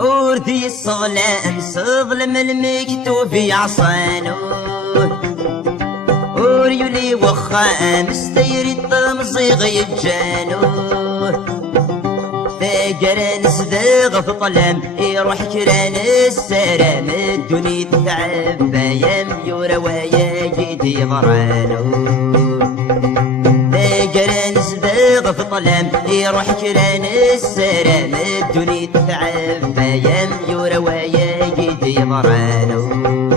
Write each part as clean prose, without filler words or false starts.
وردي الصغلان صظلم المكتوب يعصانو وريولي وخا مستيري الطمزيغ يتجانو ثاقر نصدق في طلام يروح كران السلام الدنيا تتعب يا ميورا ويا جدي ضرانو ثاقر نصدق في طلام يروح كران السلام الدنيا تتعب يا ميورا ويا جدي ضرانو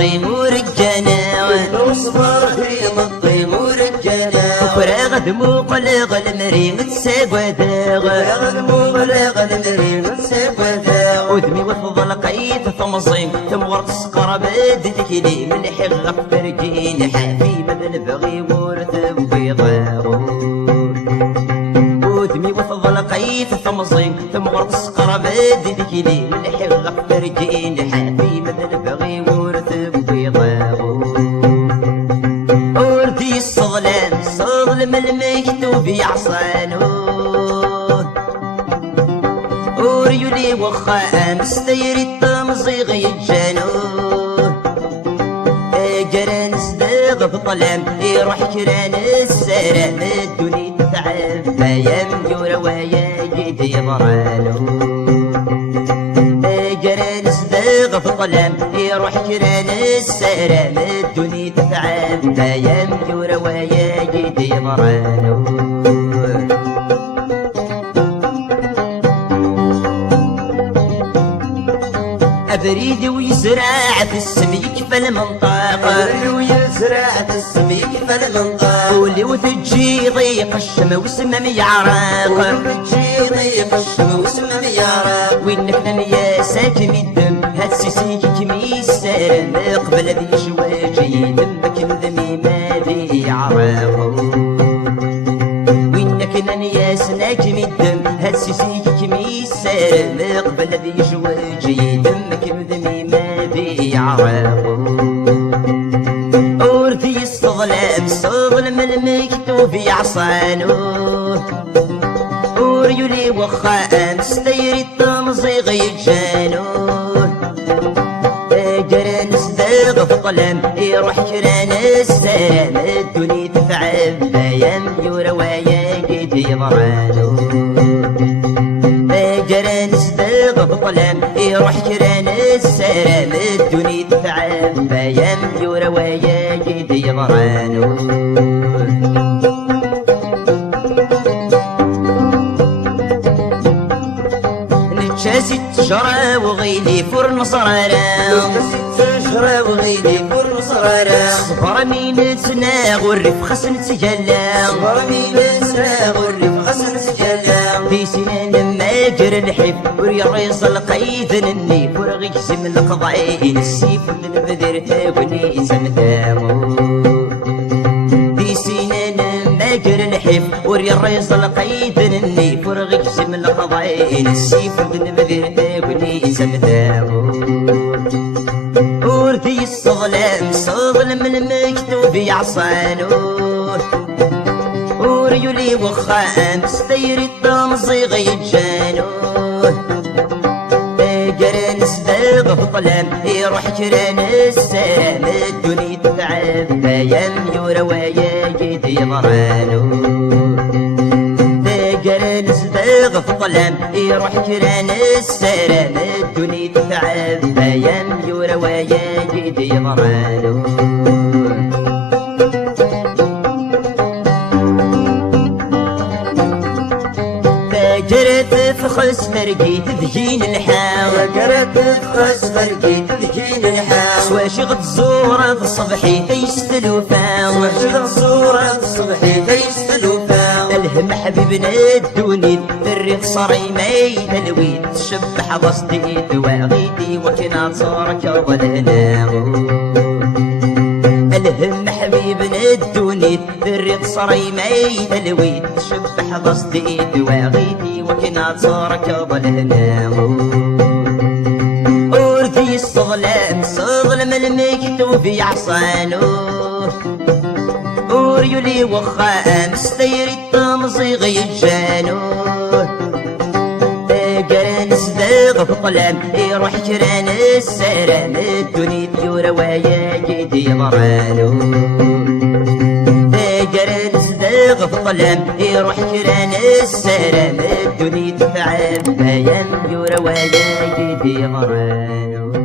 الطيم ورجانا نصبر ديم الطيم ورجانا وفراغ دموق لغ المريم تساقوا ذاغ فراغ دموق لغ المريم تساقوا ذاغ ودمي وفضل قيت ثمصيم تمورت السقر بدتك لي من حغ فرقين حافيمة بالبغي ورث بيضاغ ودمي وفضل قيت ثمصيم تمورت السقر بدتك لي من حغ فرقين حافيمة بالبغي ورث وردي الصظلام صظلم المكتوب يعصانو وريولي وخا مستيري الطمزيغ يتجانو اجران صداغ بطلام يروح كران السلام الدنيا تتعب يا ميورا ويا جدي ضرانو جران صداغ في طلام يروح كران السلام الدنيا تتعب يا ميورا ويا جدي ضرانو أبريد ويزرع في السم يكفى المنطقة أبريد ويزرع في السم يكفى المنطقة ولي وتجي ضيق الشمى وسمم يعرق وتجي ضيق الشمى وسمم يعرق وينك يا ساكن الدم هات سيسيك كميسان قبل ذي شواجي دمك نذمي ما ذي يعرق وينك يا سناكن الدم هات سيسيك كميسان قبل ذي شواجي دمك نذمي ما ذي يعرق وردي الصظلام صظلم المكتوب يعصانو وريولي وخا مستيري الطمزيغ يتجانو جران صداغ في طلام يروح كران السلام الدنيا تتعب يا ميورا ويا جدي ضرانو جران صداغ في طلام يروح كران السلام الدنيا تتعب يا ميورا ويا جدي ضرانو نتشاسي تجرى وغيلي فرن صرارا نتشاسي تجرى وغيلي فرن صرارا صبر مين تناغ والريف خسن تجلا صبر مين تناغ والريف خسن تجلا في سنان ما جر الحب ورياض القيد النيف ورغيزم القضاين السيف من بذرته ونيزم ثامو في سنان ما جر الحب ورياض القيد النيف ورغيزم القضاين السيف من بذرته ونيزم ثامو وردي الصظلام صظلم المكتوب يعصانو وريولي وخا مستيري الطمزيغ يتجانو جران صداغ في طلام يروح كران السلام الدنيا تتعب يا ميورا ويا جدي ضرانو جران صداغ في طلام يروح كران السلام الدنيا تتعب يا ميورا ويا جدي ضرانو جرت في خس فرقيت ذهين الحاو جرت في خس فرقيت ذهين الحاو سواش غد زورة الصبحي تيستلو فاو سواش غد زورة الصبحي تيستلو فاو الهم حبيبنا الدونين الريق صري ميت الويد تشبح بصدي دواغيتي وكنا صارك ظلنا الهم حبيبنا الدونيت الريق صري ميت الويد تشبح بصدي دواغيتي وكنا صارك ظلنا ظلام صغلم المكتوب يعصانو وريولي وخام ستيري التمزيغ يجانو قران صداغ في الظلام يروح جران السلام الدنيا ديور ويا جدي مرانو قران صداغ في الظلام يروح جران السلام الدنيا تفعل بيان ديور ويا جدي مرانو